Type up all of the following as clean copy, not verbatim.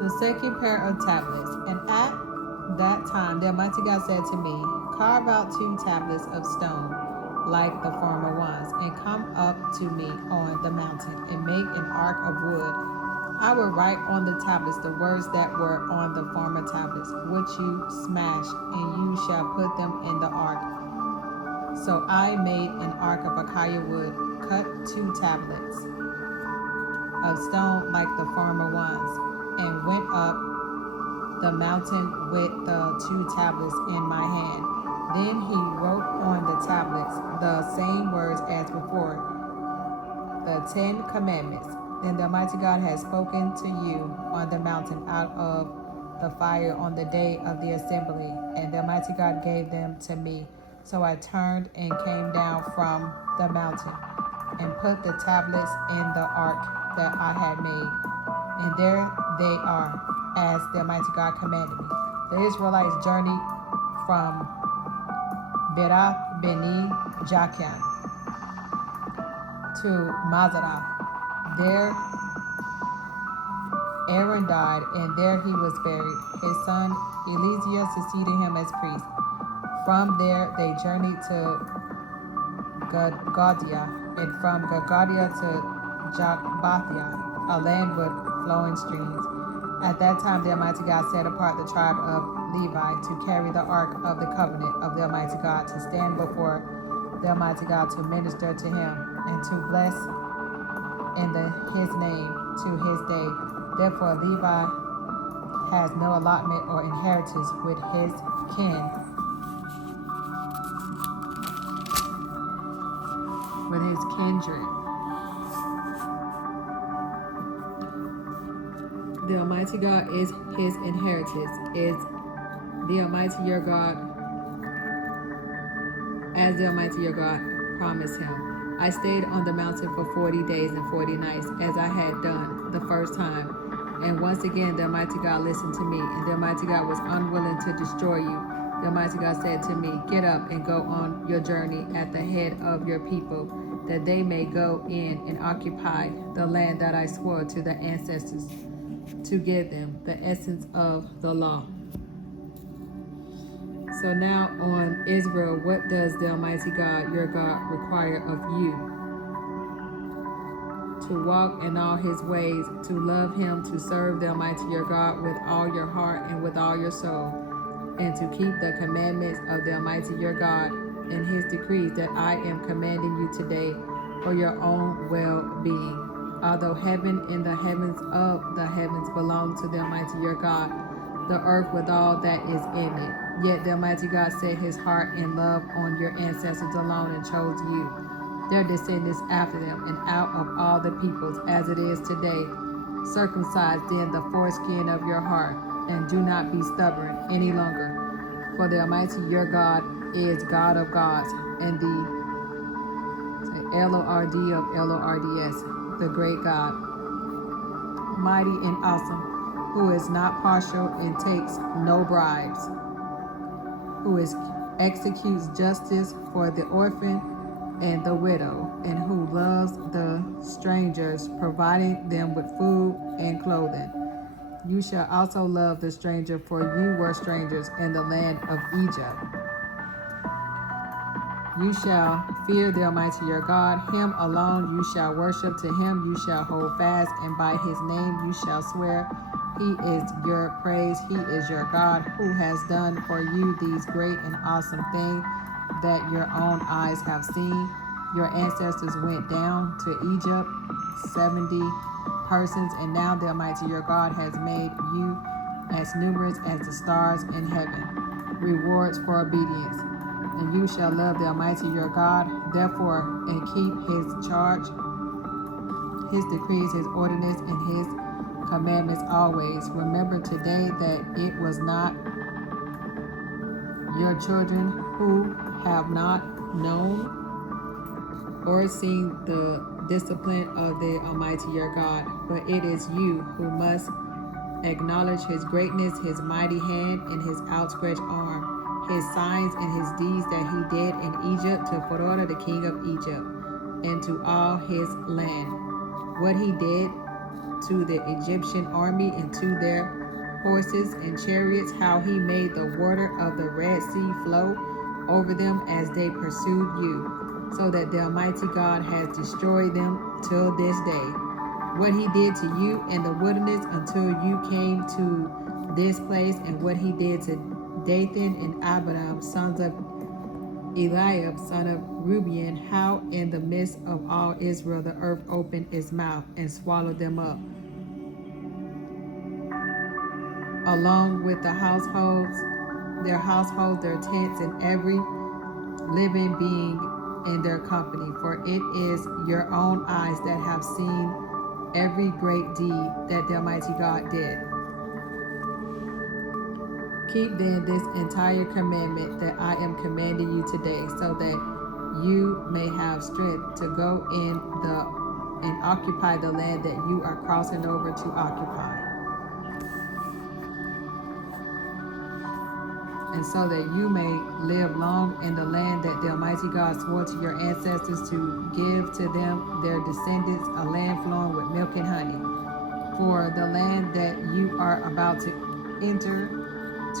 The second pair of tablets. And at that time the Almighty God said to me, carve out 2 tablets of stone like the former ones, and come up to me on the mountain, and make an ark of wood. I will write on the tablets the words that were on the former tablets, which you smashed, and you shall put them in the ark. So I made an ark of acacia wood, cut 2 tablets of stone like the former ones, and went up the mountain with the 2 tablets in my hand. Then he wrote on the tablets the same words as before, the 10 Commandments. Then the Almighty God has spoken to you on the mountain out of the fire on the day of the assembly, and the Almighty God gave them to me. So I turned and came down from the mountain, and put the tablets in the ark that I had made. And there they are, as the Almighty God commanded me. The Israelites journeyed from Berath Beni Jaakan to Mazarath. There Aaron died, and there he was buried. His son Eleazar succeeded him as priest. From there they journeyed to Gaudia, and from Gaudia to Jotbathia, a land with flowing streams. At that time the Almighty God set apart the tribe of Levi to carry the ark of the covenant of the Almighty God, to stand before the Almighty God, to minister to him, and to bless in his name to his day. Therefore Levi has no allotment or inheritance with his kin, with his kindred. The Almighty God is his inheritance, is the Almighty your God, as the Almighty your God promised him. I stayed on the mountain for 40 days and 40 nights, as I had done the first time. And once again the Almighty God listened to me, and the Almighty God was unwilling to destroy you. The Almighty God said to me, get up and go on your journey at the head of your people, that they may go in and occupy the land that I swore to their ancestors to give them, the essence of the law. So now on Israel, what does the Almighty God, your God, require of you? To walk in all his ways, to love him, to serve the Almighty your God with all your heart and with all your soul, and to keep the commandments of the Almighty your God and his decrees that I am commanding you today for your own well-being. Although heaven and the heavens of the heavens belong to the Almighty your God, the earth with all that is in it, yet the Almighty God set his heart and love on your ancestors alone, and chose you, their descendants after them, and out of all the peoples, as it is today. Circumcise then the foreskin of your heart, and do not be stubborn any longer. For the Almighty your God is God of gods, and the Lord of Lords, the great God, mighty and awesome, who is not partial and takes no bribes, who executes justice for the orphan and the widow, and who loves the strangers, providing them with food and clothing. You shall also love the stranger, for you were strangers in the land of Egypt. You shall fear the Almighty your God. Him alone you shall worship. To him you shall hold fast, and by his name you shall swear. He is your praise. He is your God, who has done for you these great and awesome things that your own eyes have seen. Your ancestors went down to Egypt, 70 persons, and now the Almighty your God has made you as numerous as the stars in heaven. Rewards for obedience. And you shall love the Almighty your God, therefore, and keep his charge, his decrees, his ordinance, and his commandments always. Remember today that it was not your children who have not known or seen the discipline of the Almighty your God, but it is you who must acknowledge his greatness, his mighty hand, and his outstretched arm, his signs and his deeds that he did in Egypt to Pharaoh the king of Egypt, and to all his land. What he did to the Egyptian army and to their horses and chariots, how he made the water of the Red Sea flow over them as they pursued you, so that the Almighty God has destroyed them till this day. What he did to you in the wilderness until you came to this place, and what he did to Dathan and Abiram, sons of Eliab, son of Reuben, how in the midst of all Israel the earth opened its mouth and swallowed them up, along with the households, their tents, and every living being in their company. For it is your own eyes that have seen every great deed that the Almighty God did. Keep then this entire commandment that I am commanding you today, so that you may have strength to go in and occupy the land that you are crossing over to occupy, and so that you may live long in the land that the Almighty God swore to your ancestors to give to them, their descendants, a land flowing with milk and honey. For the land that you are about to enter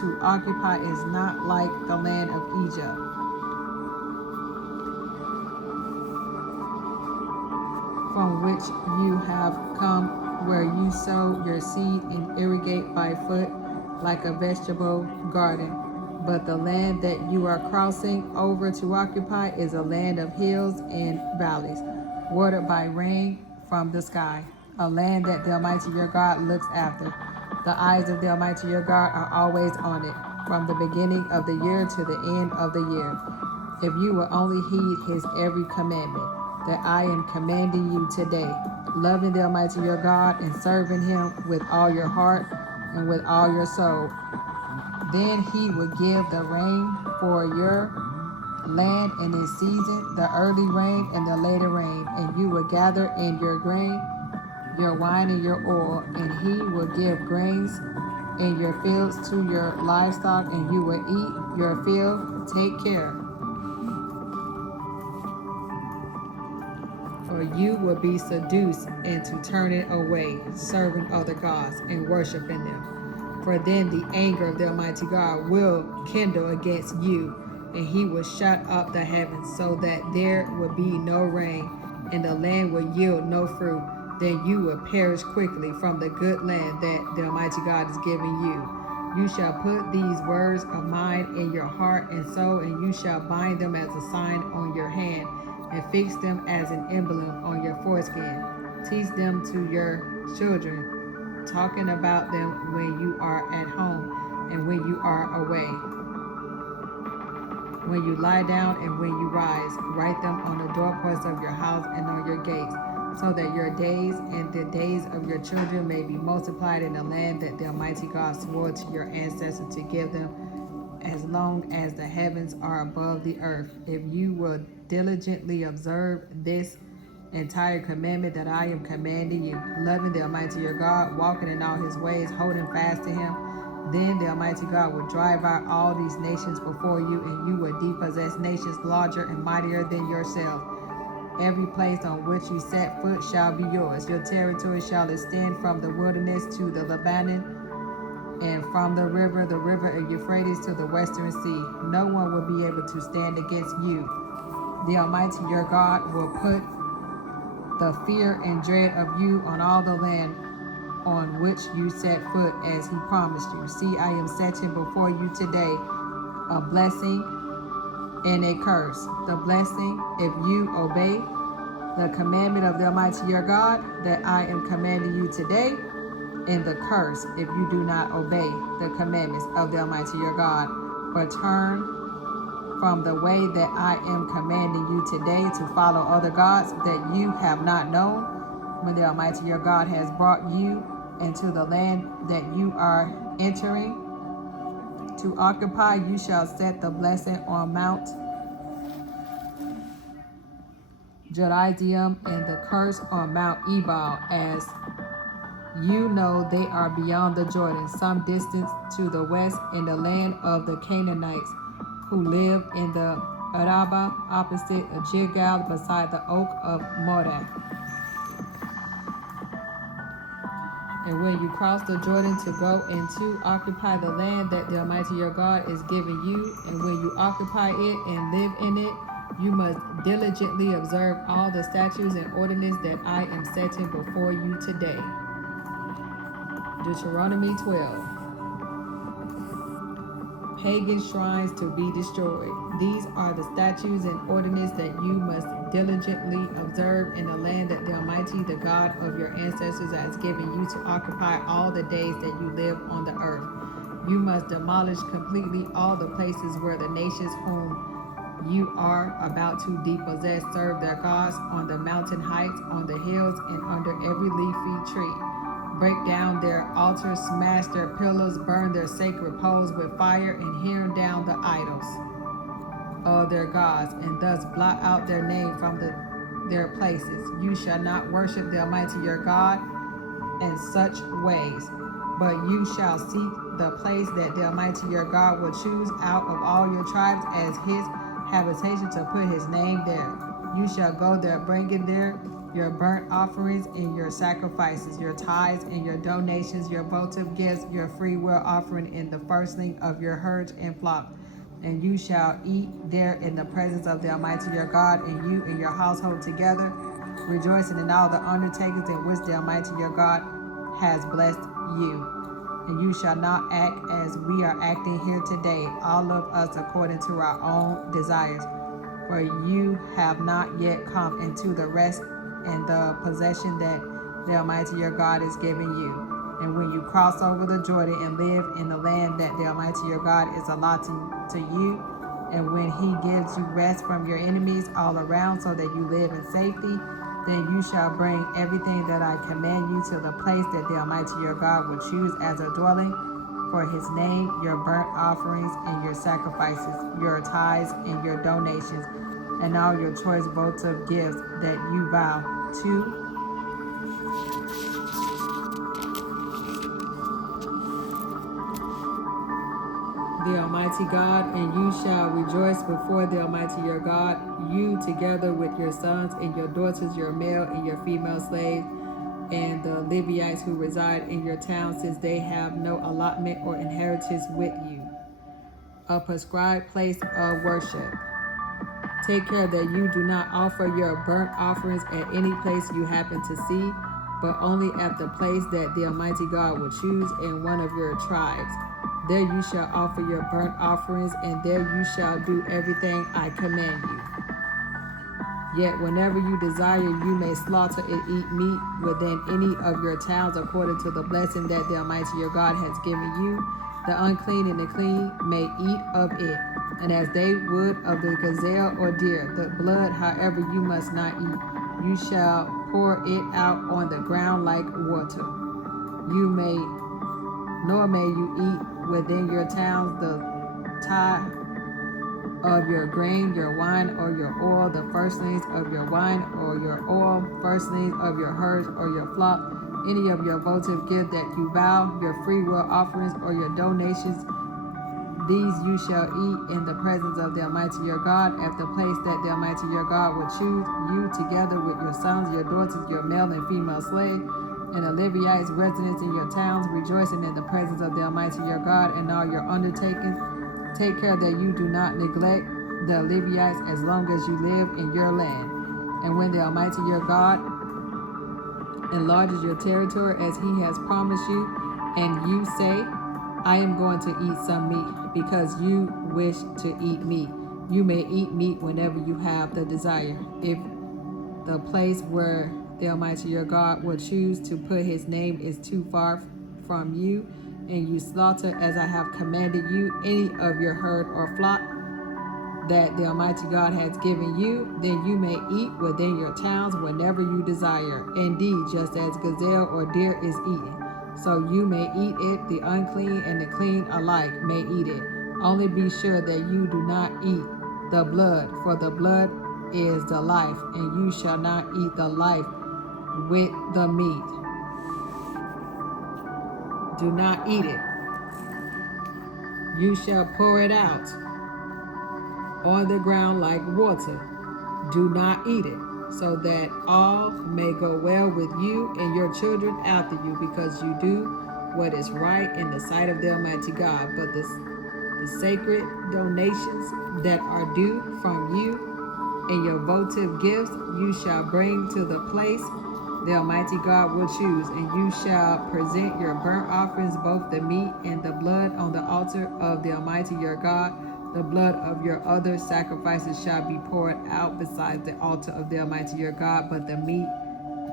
to occupy is not like the land of Egypt, from which you have come, where you sow your seed and irrigate by foot like a vegetable garden. But the land that you are crossing over to occupy is a land of hills and valleys, watered by rain from the sky, a land that the Almighty your God looks after. The eyes of the Almighty your God are always on it, from the beginning of the year to the end of the year. If you will only heed his every commandment that I am commanding you today, loving the Almighty your God and serving him with all your heart and with all your soul, then he will give the rain for your land in its season, the early rain and the later rain, and you will gather in your grain, your wine and your oil, and he will give grains in your fields to your livestock, and you will eat your fill. Take care, for you will be seduced into turning away, serving other gods and worshiping them. For then the anger of the Almighty God will kindle against you, and he will shut up the heavens, so that there will be no rain, and the land will yield no fruit. Then you will perish quickly from the good land that the Almighty God is giving you. You shall put these words of mine in your heart and soul, and you shall bind them as a sign on your hand, and fix them as an emblem on your foreskin. Teach them to your children, talking about them when you are at home and when you are away, when you lie down and when you rise. Write them on the doorposts of your house and on your gates, so that your days and the days of your children may be multiplied in the land that the Almighty God swore to your ancestors to give them, as long as the heavens are above the earth. If you will diligently observe this entire commandment that I am commanding you, loving the Almighty your God, walking in all his ways, holding fast to him, then the Almighty God will drive out all these nations before you, and you will depossess nations larger and mightier than yourself. Every place on which you set foot shall be yours. Your territory shall extend from the wilderness to the Lebanon, and from the river of Euphrates, to the western sea. No one will be able to stand against you. The Almighty your God will put the fear and dread of you on all the land on which you set foot, as he promised you. See, I am setting before you today a blessing and a curse. The blessing, if you obey the commandment of the Almighty your God that I am commanding you today, and the curse, if you do not obey the commandments of the Almighty your God, but turn from the way that I am commanding you today to follow other gods that you have not known. When the Almighty your God has brought you into the land that you are entering to occupy, you shall set the blessing on Mount Gerizim and the curse on Mount Ebal, as you know they are beyond the Jordan, some distance to the west, in the land of the Canaanites, who live in the Arabah opposite of Gilgal, beside the oak of Moreh. And when you cross the Jordan to go and to occupy the land that the Almighty your God is giving you, and when you occupy it and live in it, you must diligently observe all the statutes and ordinances that I am setting before you today. Deuteronomy 12. Pagan shrines to be destroyed. These are the statutes and ordinances that you must diligently observe in the land that the Almighty, the God of your ancestors, has given you to occupy all the days that you live on the earth. You must demolish completely all the places where the nations whom you are about to depossess serve their gods, on the mountain heights, on the hills, and under every leafy tree. Break down their altars, smash their pillars, burn their sacred poles with fire, and hear down the idols of their gods, and thus blot out their name from their places. You shall not worship the Almighty your God in such ways, but you shall seek the place that the Almighty your God will choose out of all your tribes as his habitation, to put his name there. You shall go there, bringing there your burnt offerings and your sacrifices, your tithes and your donations, your votive gifts, your free will offering, and the firstling of your herds and flock. And you shall eat there in the presence of the Almighty your God, and you and your household together, rejoicing in all the undertakings in which the Almighty your God has blessed you. And you shall not act as we are acting here today, all of us according to our own desires. For you have not yet come into the rest and the possession that the Almighty your God is giving you. And when you cross over the Jordan and live in the land that the Almighty your God is allotting to you, and when he gives you rest from your enemies all around so that you live in safety, then you shall bring everything that I command you to the place that the Almighty your God will choose as a dwelling for his name, your burnt offerings and your sacrifices, your tithes and your donations, and all your choice votive gifts that you vow to the Almighty God, and you shall rejoice before the Almighty your God, you together with your sons and your daughters, your male and your female slaves, and the Levites who reside in your town, since they have no allotment or inheritance with you. A prescribed place of worship. Take care that you do not offer your burnt offerings at any place you happen to see, but only at the place that the Almighty God will choose in one of your tribes. There you shall offer your burnt offerings, and there you shall do everything I command you. Yet whenever you desire, you may slaughter and eat meat within any of your towns according to the blessing that the Almighty your God has given you. The unclean and the clean may eat of it, and as they would of the gazelle or deer. The blood, however, you must not eat. You shall pour it out on the ground like water. Nor may you eat within your towns the tithe of your grain, your wine, or your oil, the firstlings of your wine or your oil, firstlings of your herds or your flock, any of your votive gift that you vow, your free will offerings or your donations. These you shall eat in the presence of the Almighty your God, at the place that the Almighty your God will choose, you together with your sons, your daughters, your male and female slaves, and the Levites residents in your towns, rejoicing in the presence of the Almighty your God in all your undertakings. Take care that you do not neglect the Levites as long as you live in your land. And when the Almighty your God enlarges your territory as he has promised you, and you say, I am going to eat some meat, because you wish to eat meat, you may eat meat whenever you have the desire. If the place where the Almighty your God will choose to put his name is too far from you, and you slaughter as I have commanded you any of your herd or flock that the Almighty God has given you, then you may eat within your towns whenever you desire. Indeed, just as gazelle or deer is eaten, so you may eat it. The unclean and the clean alike may eat it. Only be sure that you do not eat the blood, for the blood is the life, and you shall not eat the life with the meat. Do not eat it. You shall pour it out on the ground like water. Do not eat it. so that all may go well with you and your children after you, because you do what is right in the sight of the Almighty God. But the sacred donations that are due from you and your votive gifts you shall bring to the place the Almighty God will choose, and you shall present your burnt offerings, both the meat and the blood, on the altar of the Almighty your God. The blood of your other sacrifices shall be poured out beside the altar of the Almighty your God, but the meat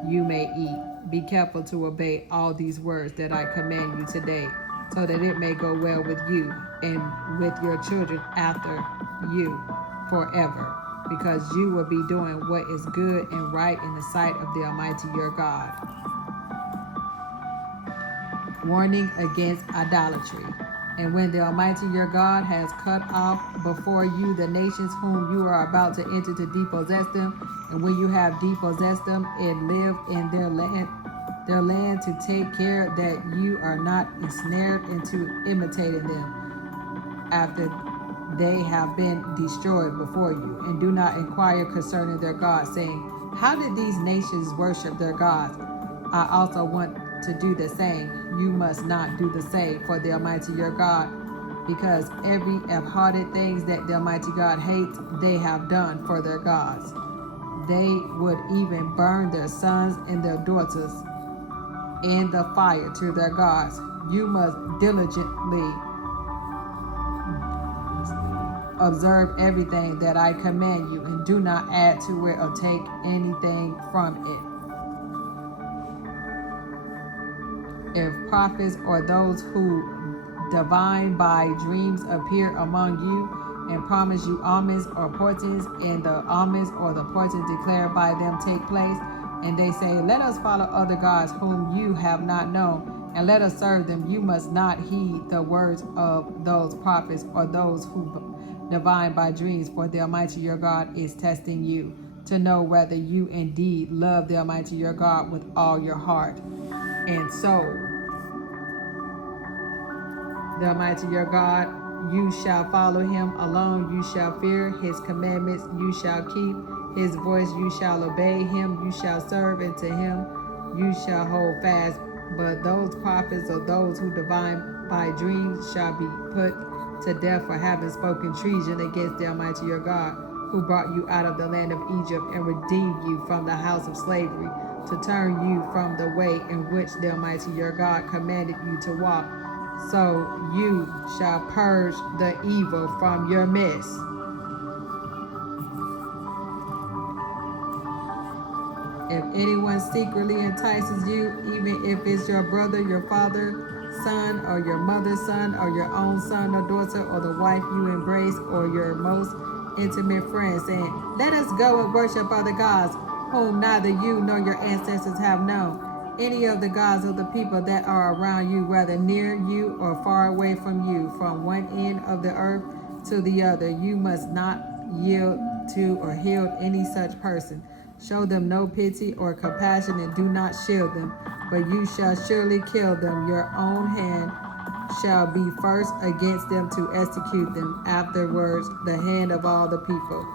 you may eat. Be careful to obey all these words that I command you today, so that it may go well with you and with your children after you forever, because you will be doing what is good and right in the sight of the Almighty your God. Warning against idolatry. And when the Almighty your God has cut off before you the nations whom you are about to enter to depossess them, and when you have depossessed them and live in their land to take care that you are not ensnared into imitating them after they have been destroyed before you, and do not inquire concerning their gods, saying, how did these nations worship their gods? I also want to do the same. You must not do the same for the Almighty your God, because every abhorrent things that the Almighty God hates, they have done for their gods. They would even burn their sons and their daughters in the fire to their gods. You must diligently observe everything that I command you, and do not add to it or take anything from it. If prophets or those who divine by dreams appear among you and promise you omens or portents, and the omens or the portents declared by them take place, and they say, let us follow other gods whom you have not known, and let us serve them, you must not heed the words of those prophets or those who divine by dreams, for the Almighty your God is testing you to know whether you indeed love the Almighty your God with all your heart and soul. The Almighty your God, you shall follow him alone, you shall fear his commandments, you shall keep his voice, you shall obey him, you shall serve, and to him you shall hold fast. But those prophets or those who divine by dreams shall be put to death for having spoken treason against the Almighty your God, who brought you out of the land of Egypt and redeemed you from the house of slavery, to turn you from the way in which the Almighty your God commanded you to walk. So you shall purge the evil from your midst. If anyone secretly entices you, even if it's your brother, your father, son, or your mother's son, or your own son or daughter, or the wife you embrace, or your most intimate friend, saying, let us go and worship other gods, whom neither you nor your ancestors have known, any of the gods of the people that are around you, whether near you or far away from you, from one end of the earth to the other, you must not yield to or heal any such person. Show them no pity or compassion, and do not shield them, but you shall surely kill them. Your own hand shall be first against them to execute them. Afterwards, the hand of all the people.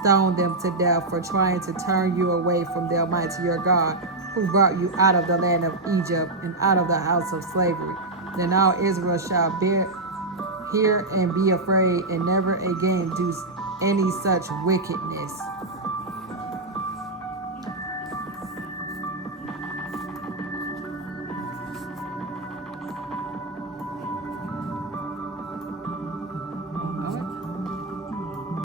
Stone them to death for trying to turn you away from the Almighty your God, who brought you out of the land of Egypt and out of the house of slavery. Then all Israel shall hear and be afraid, and never again do any such wickedness.